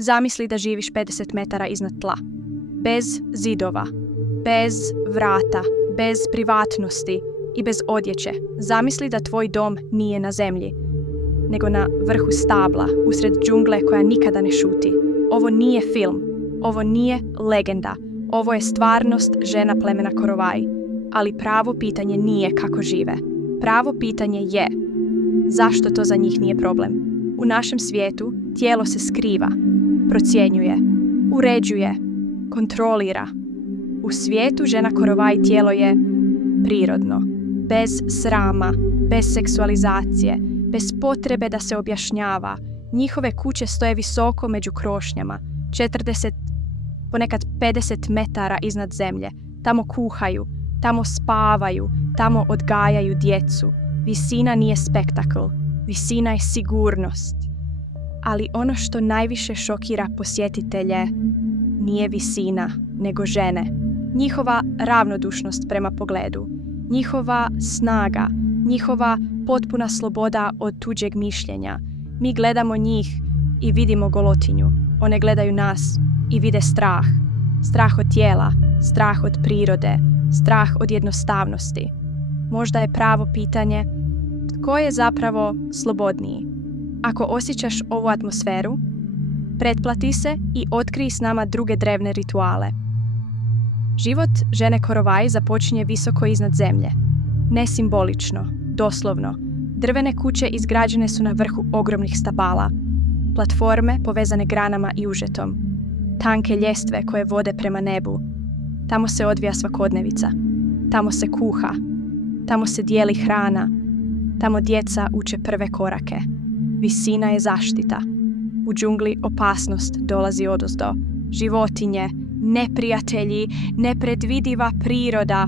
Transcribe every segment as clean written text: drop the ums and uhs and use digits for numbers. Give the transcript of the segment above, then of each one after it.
Zamisli da živiš 50 metara iznad tla. Bez zidova, bez vrata, bez privatnosti i bez odjeće. Zamisli da tvoj dom nije na zemlji, nego na vrhu stabla, usred džungle koja nikada ne šuti. Ovo nije film, ovo nije legenda, ovo je stvarnost žena plemena Korovaj. Ali pravo pitanje nije kako žive. Pravo pitanje je zašto to za njih nije problem. U našem svijetu tijelo se skriva, procjenjuje, uređuje, kontrolira. U svijetu žena Korovaj tijelo je prirodno, bez srama, bez seksualizacije, bez potrebe da se objašnjava. Njihove kuće stoje visoko među krošnjama, 40, ponekad 50 metara iznad zemlje. Tamo kuhaju, tamo spavaju, tamo odgajaju djecu. Visina nije spektakl, visina je sigurnost. Ali ono što najviše šokira posjetitelje nije visina, nego žene. Njihova ravnodušnost prema pogledu, njihova snaga, njihova potpuna sloboda od tuđeg mišljenja. Mi gledamo njih i vidimo golotinju. One gledaju nas i vide strah. Strah od tijela, strah od prirode, strah od jednostavnosti. Možda je pravo pitanje tko je zapravo slobodniji. Ako osjećaš ovu atmosferu, pretplati se i otkrij s nama druge drevne rituale. Život žene Korovaj započinje visoko iznad zemlje. Ne simbolično, doslovno. Drvene kuće izgrađene su na vrhu ogromnih stabala. Platforme povezane granama i užetom. Tanke ljestve koje vode prema nebu. Tamo se odvija svakodnevica. Tamo se kuha. Tamo se dijeli hrana. Tamo djeca uče prve korake. Visina je zaštita. U džungli opasnost dolazi odozdo. Životinje, neprijatelji, nepredvidiva priroda.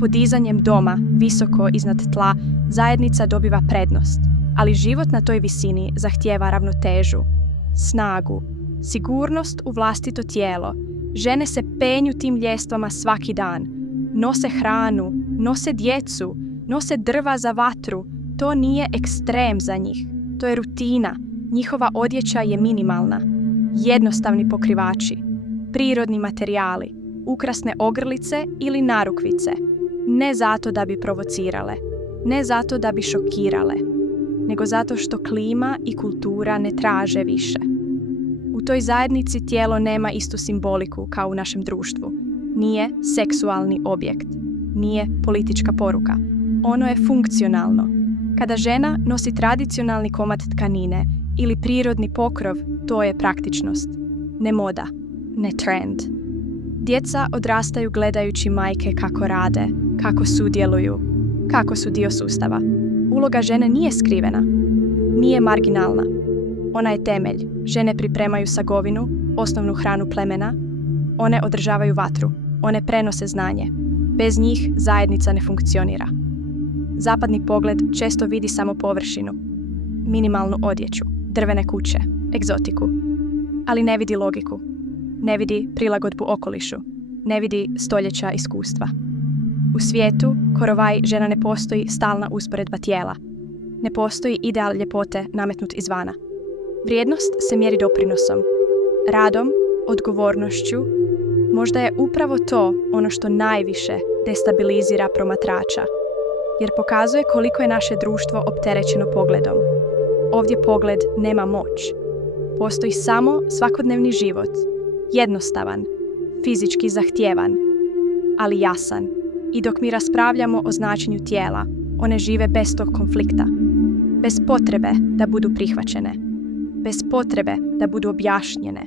Podizanjem doma, visoko iznad tla, zajednica dobiva prednost. Ali život na toj visini zahtijeva ravnotežu, snagu, sigurnost u vlastito tijelo. Žene se penju tim ljestvama svaki dan. Nose hranu, nose djecu, nose drva za vatru. To nije ekstrem za njih. To je rutina. Njihova odjeća je minimalna. Jednostavni pokrivači, prirodni materijali, ukrasne ogrlice ili narukvice. Ne zato da bi provocirale, ne zato da bi šokirale, nego zato što klima i kultura ne traže više. U toj zajednici tijelo nema istu simboliku kao u našem društvu. Nije seksualni objekt, nije politička poruka. Ono je funkcionalno. Kada žena nosi tradicionalni komad tkanine ili prirodni pokrov, to je praktičnost. Ne moda, ne trend. Djeca odrastaju gledajući majke kako rade, kako sudjeluju, kako su dio sustava. Uloga žene nije skrivena, nije marginalna. Ona je temelj. Žene pripremaju sagovinu, osnovnu hranu plemena. One održavaju vatru. One prenose znanje. Bez njih zajednica ne funkcionira. Zapadni pogled često vidi samo površinu, minimalnu odjeću, drvene kuće, egzotiku. Ali ne vidi logiku. Ne vidi prilagodbu okolišu. Ne vidi stoljeća iskustva. U svijetu Korovaj žena ne postoji stalna usporedba tijela. Ne postoji ideal ljepote nametnut izvana. Vrijednost se mjeri doprinosom, radom, odgovornošću. Možda je upravo to ono što najviše destabilizira promatrača, jer pokazuje koliko je naše društvo opterećeno pogledom. Ovdje pogled nema moć. Postoji samo svakodnevni život, jednostavan, fizički zahtjevan, ali jasan. I dok mi raspravljamo o značenju tijela, one žive bez tog konflikta, bez potrebe da budu prihvaćene, bez potrebe da budu objašnjene.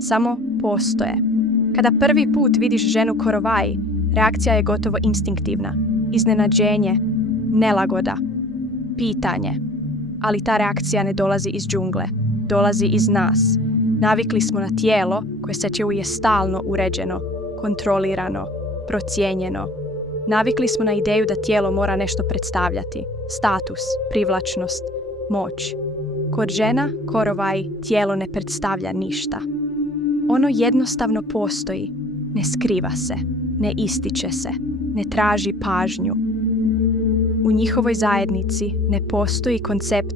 Samo postoje. Kada prvi put vidiš ženu Korovaj, reakcija je gotovo instinktivna. Iznenađenje, nelagoda, pitanje. Ali ta reakcija ne dolazi iz džungle, dolazi iz nas. Navikli smo na tijelo koje se čuje stalno uređeno, kontrolirano, procijenjeno. Navikli smo na ideju da tijelo mora nešto predstavljati. Status, privlačnost, moć. Kod žena Korovaj tijelo ne predstavlja ništa. Ono jednostavno postoji, ne skriva se, ne ističe se, ne traži pažnju. U njihovoj zajednici ne postoji koncept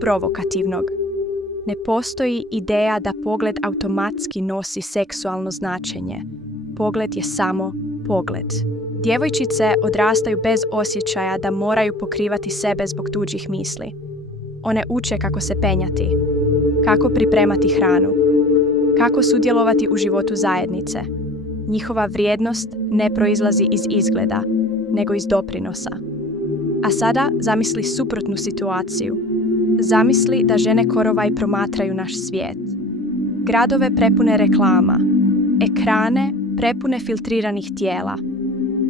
provokativnog. Ne postoji ideja da pogled automatski nosi seksualno značenje. Pogled je samo pogled. Djevojčice odrastaju bez osjećaja da moraju pokrivati sebe zbog tuđih misli. One uče kako se penjati, kako pripremati hranu, kako sudjelovati u životu zajednice. Njihova vrijednost ne proizlazi iz izgleda, nego iz doprinosa. A sada zamisli suprotnu situaciju. Zamisli da žene Korovaj promatraju naš svijet. Gradove prepune reklama, ekrane prepune filtriranih tijela,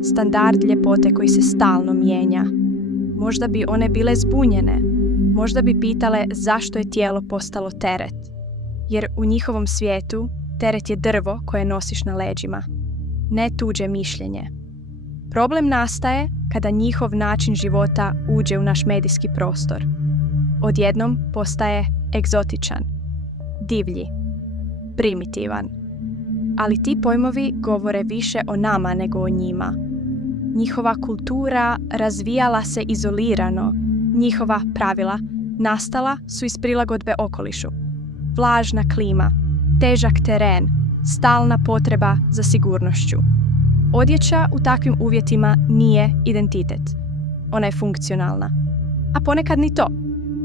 standard ljepote koji se stalno mijenja. Možda bi one bile zbunjene, možda bi pitale zašto je tijelo postalo teret. Jer u njihovom svijetu teret je drvo koje nosiš na leđima, ne tuđe mišljenje. Problem nastaje kada njihov način života uđe u naš medijski prostor. Odjednom postaje egzotičan, divlji, primitivan. Ali ti pojmovi govore više o nama nego o njima. Njihova kultura razvijala se izolirano, njihova pravila nastala su iz prilagodbe okolišu. Vlažna klima, težak teren, stalna potreba za sigurnošću. Odjeća u takvim uvjetima nije identitet. Ona je funkcionalna. A ponekad ni to.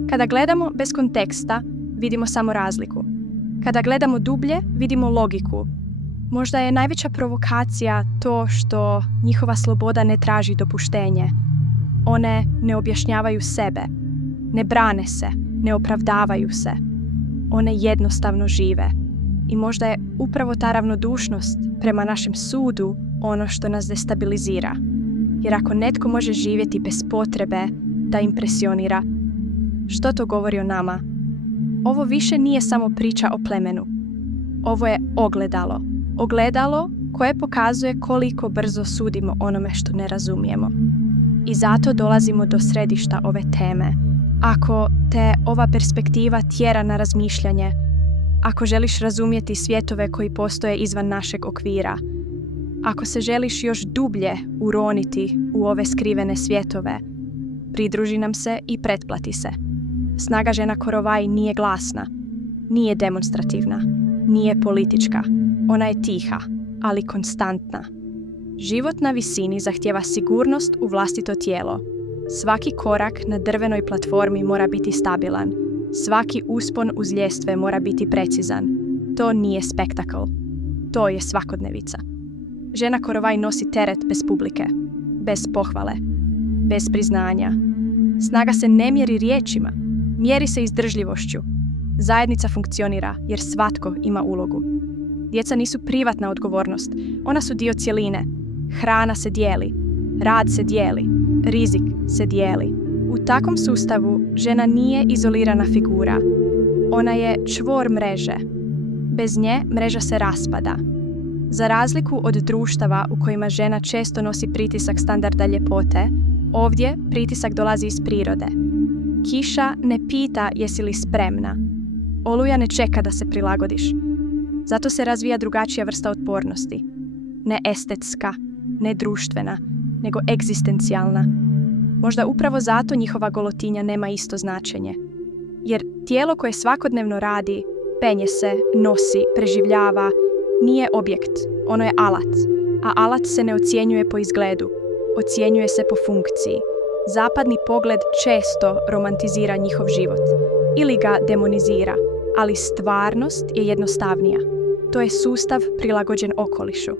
Kada gledamo bez konteksta, vidimo samo razliku. Kada gledamo dublje, vidimo logiku. Možda je najveća provokacija to što njihova sloboda ne traži dopuštenje. One ne objašnjavaju sebe, ne brane se, ne opravdavaju se. One jednostavno žive. I možda je upravo ta ravnodušnost prema našem sudu ono što nas destabilizira. Jer ako netko može živjeti bez potrebe da impresionira, što to govori o nama? Ovo više nije samo priča o plemenu. Ovo je ogledalo. Ogledalo koje pokazuje koliko brzo sudimo onome što ne razumijemo. I zato dolazimo do središta ove teme. Ako te ova perspektiva tjera na razmišljanje, ako želiš razumjeti svjetove koji postoje izvan našeg okvira, ako se želiš još dublje uroniti u ove skrivene svjetove, pridruži nam se i pretplati se. Snaga žena Korovaj nije glasna, nije demonstrativna, nije politička. Ona je tiha, ali konstantna. Život na visini zahtijeva sigurnost u vlastito tijelo. Svaki korak na drvenoj platformi mora biti stabilan. Svaki uspon uz ljestve mora biti precizan. To nije spektakl. To je svakodnevica. Žena Korovaj nosi teret bez publike, bez pohvale, bez priznanja. Snaga se ne mjeri riječima, mjeri se izdržljivošću. Zajednica funkcionira jer svatko ima ulogu. Djeca nisu privatna odgovornost, ona su dio cjeline. Hrana se dijeli, rad se dijeli, rizik se dijeli. U takvom sustavu žena nije izolirana figura. Ona je čvor mreže. Bez nje mreža se raspada. Za razliku od društava u kojima žena često nosi pritisak standarda ljepote, ovdje pritisak dolazi iz prirode. Kiša ne pita jesi li spremna. Oluja ne čeka da se prilagodiš. Zato se razvija drugačija vrsta otpornosti. Ne estetska, ne društvena, nego egzistencijalna. Možda upravo zato njihova golotinja nema isto značenje. Jer tijelo koje svakodnevno radi, penje se, nosi, preživljava, nije objekt, ono je alat. A alat se ne ocjenjuje po izgledu, ocjenjuje se po funkciji. Zapadni pogled često romantizira njihov život ili ga demonizira, ali stvarnost je jednostavnija. To je sustav prilagođen okolišu.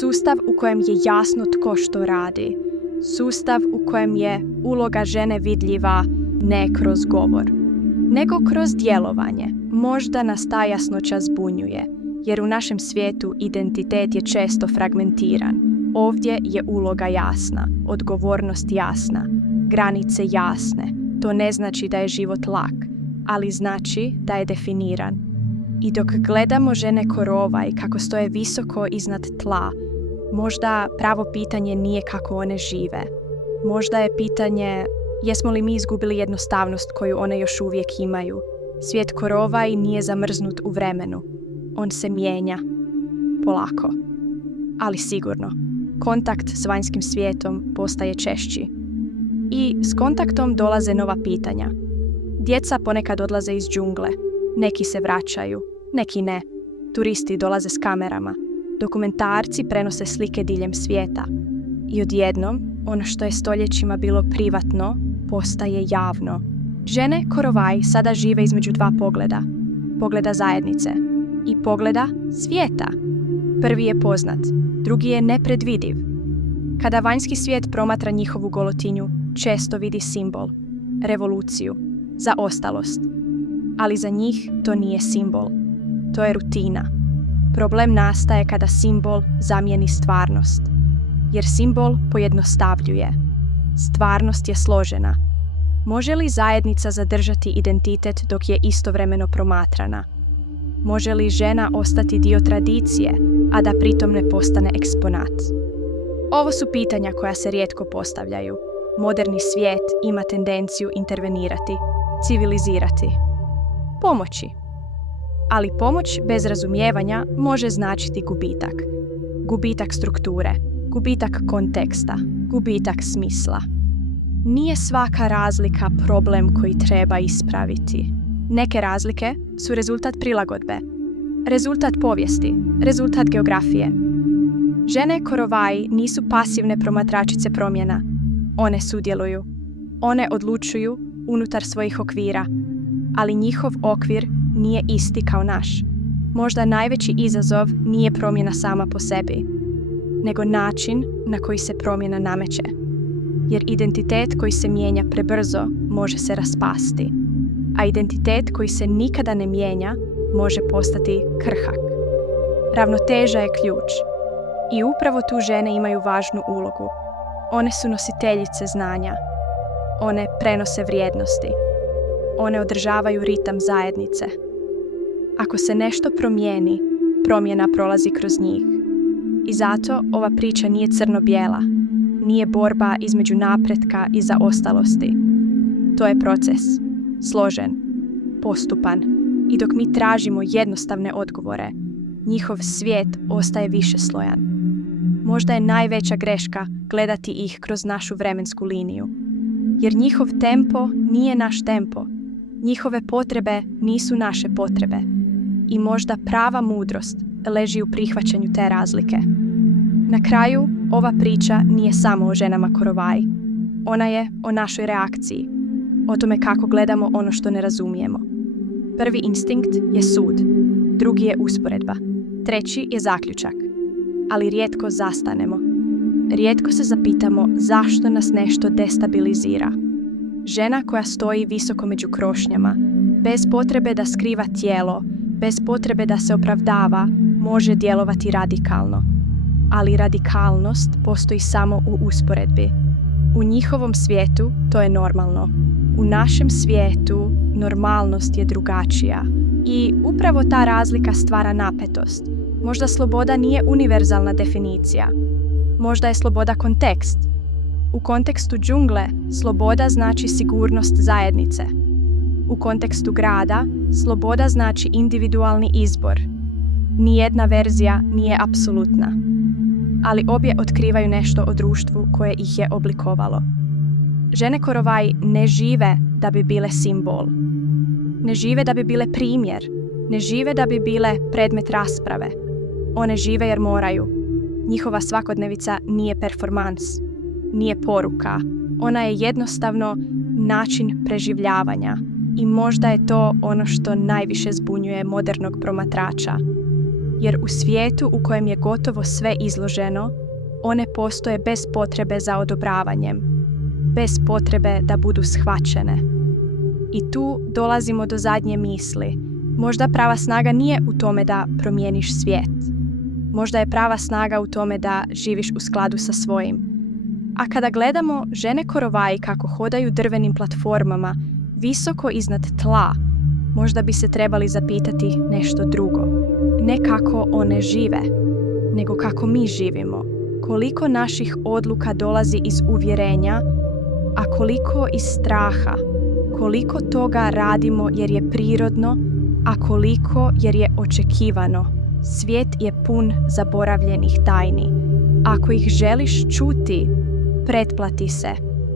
Sustav u kojem je jasno tko što radi. Sustav u kojem je uloga žene vidljiva ne kroz govor, nego kroz djelovanje. Možda nas ta jasnoća zbunjuje, jer u našem svijetu identitet je često fragmentiran. Ovdje je uloga jasna, odgovornost jasna, granice jasne. To ne znači da je život lak, ali znači da je definiran. I dok gledamo žene Korovaj kako stoje visoko iznad tla, možda pravo pitanje nije kako one žive. Možda je pitanje jesmo li mi izgubili jednostavnost koju one još uvijek imaju. Svijet Korovaj nije zamrznut u vremenu. On se mijenja. Polako. Ali sigurno. Kontakt s vanjskim svijetom postaje češći. I s kontaktom dolaze nova pitanja. Djeca ponekad odlaze iz džungle. Neki se vraćaju, neki ne. Turisti dolaze s kamerama. Dokumentarci prenose slike diljem svijeta. I odjednom, ono što je stoljećima bilo privatno, postaje javno. Žene Korovaj sada žive između dva pogleda. Pogleda zajednice i pogleda svijeta. Prvi je poznat, drugi je nepredvidiv. Kada vanjski svijet promatra njihovu golotinju, često vidi simbol, revoluciju, zaostalost. Ali za njih to nije simbol, to je rutina. Problem nastaje kada simbol zamijeni stvarnost, jer simbol pojednostavljuje. Stvarnost je složena. Može li zajednica zadržati identitet dok je istovremeno promatrana? Može li žena ostati dio tradicije, a da pritom ne postane eksponat? Ovo su pitanja koja se rijetko postavljaju. Moderni svijet ima tendenciju intervenirati, civilizirati, pomoći. Ali pomoć bez razumijevanja može značiti gubitak. Gubitak strukture, gubitak konteksta, gubitak smisla. Nije svaka razlika problem koji treba ispraviti. Neke razlike su rezultat prilagodbe, rezultat povijesti, rezultat geografije. Žene Korovaj nisu pasivne promatračice promjena. One sudjeluju. One odlučuju unutar svojih okvira, ali njihov okvir nije isti kao naš. Možda najveći izazov nije promjena sama po sebi, nego način na koji se promjena nameće. Jer identitet koji se mijenja prebrzo može se raspasti, a identitet koji se nikada ne mijenja može postati krhak. Ravnoteža je ključ. I upravo tu žene imaju važnu ulogu. One su nositeljice znanja. One prenose vrijednosti. One održavaju ritam zajednice. Ako se nešto promijeni, promjena prolazi kroz njih. I zato ova priča nije crno-bijela. Nije borba između napretka i zaostalosti. To je proces. Složen. Postupan. I dok mi tražimo jednostavne odgovore, njihov svijet ostaje višeslojan. Možda je najveća greška gledati ih kroz našu vremensku liniju. Jer njihov tempo nije naš tempo. Njihove potrebe nisu naše potrebe. I možda prava mudrost leži u prihvaćanju te razlike. Na kraju, ova priča nije samo o ženama Korovaj. Ona je o našoj reakciji. O tome kako gledamo ono što ne razumijemo. Prvi instinkt je sud. Drugi je usporedba. Treći je zaključak. Ali rijetko zastanemo. Rijetko se zapitamo zašto nas nešto destabilizira. Žena koja stoji visoko među krošnjama, bez potrebe da skriva tijelo, bez potrebe da se opravdava, može djelovati radikalno. Ali radikalnost postoji samo u usporedbi. U njihovom svijetu to je normalno. U našem svijetu normalnost je drugačija. I upravo ta razlika stvara napetost. Možda sloboda nije univerzalna definicija. Možda je sloboda kontekst. U kontekstu džungle sloboda znači sigurnost zajednice. U kontekstu grada sloboda znači individualni izbor. Nijedna verzija nije apsolutna. Ali obje otkrivaju nešto o društvu koje ih je oblikovalo. Žene Korovaj ne žive da bi bile simbol. Ne žive da bi bile primjer. Ne žive da bi bile predmet rasprave. One žive jer moraju. Njihova svakodnevica nije performans, nije poruka. Ona je jednostavno način preživljavanja. I možda je to ono što najviše zbunjuje modernog promatrača. Jer u svijetu u kojem je gotovo sve izloženo, one postoje bez potrebe za odobravanjem, bez potrebe da budu shvaćene. I tu dolazimo do zadnje misli. Možda prava snaga nije u tome da promijeniš svijet. Možda je prava snaga u tome da živiš u skladu sa svojim. A kada gledamo žene Korovaj kako hodaju drvenim platformama visoko iznad tla, možda bi se trebali zapitati nešto drugo. Ne kako one žive, nego kako mi živimo. Koliko naših odluka dolazi iz uvjerenja, a koliko iz straha. Koliko toga radimo jer je prirodno, a koliko jer je očekivano. Svijet je pun zaboravljenih tajni. Ako ih želiš čuti, pretplati se.